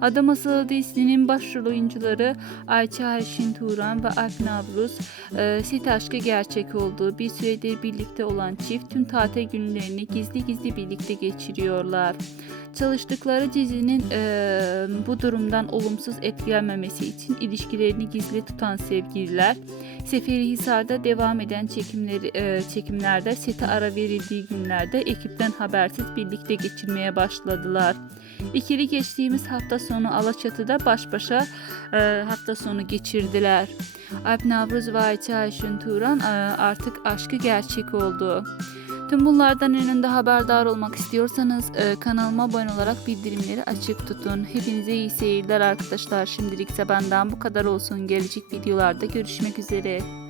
Ada Masalı dizisinin başrol oyuncuları Ayça Ayşin Turan ve Alp Navruz e, set aşkı gerçek olduğu bir süredir birlikte olan çift tüm tatil günlerini gizli gizli birlikte geçiriyorlar. Çalıştıkları dizinin e, bu durumdan olumsuz etkilenmemesi için ilişkilerini gizli tutan sevgililer Seferihisar'da devam eden çekimleri, e, çekimlerde sete ara verildiği günlerde ekipten habersiz birlikte geçirmeye başladılar. İkili geçtiğimiz hafta sonu Alaçatı'da baş başa e, hafta sonu geçirdiler. Alp Navruz ve Ayça Ayşin Turan e, artık aşkı gerçek oldu. Tüm bunlardan önünde haberdar olmak istiyorsanız e, kanalıma abone olarak bildirimleri açık tutun. Hepinize iyi seyirler arkadaşlar. Şimdilik ise benden bu kadar olsun. Gelecek videolarda görüşmek üzere.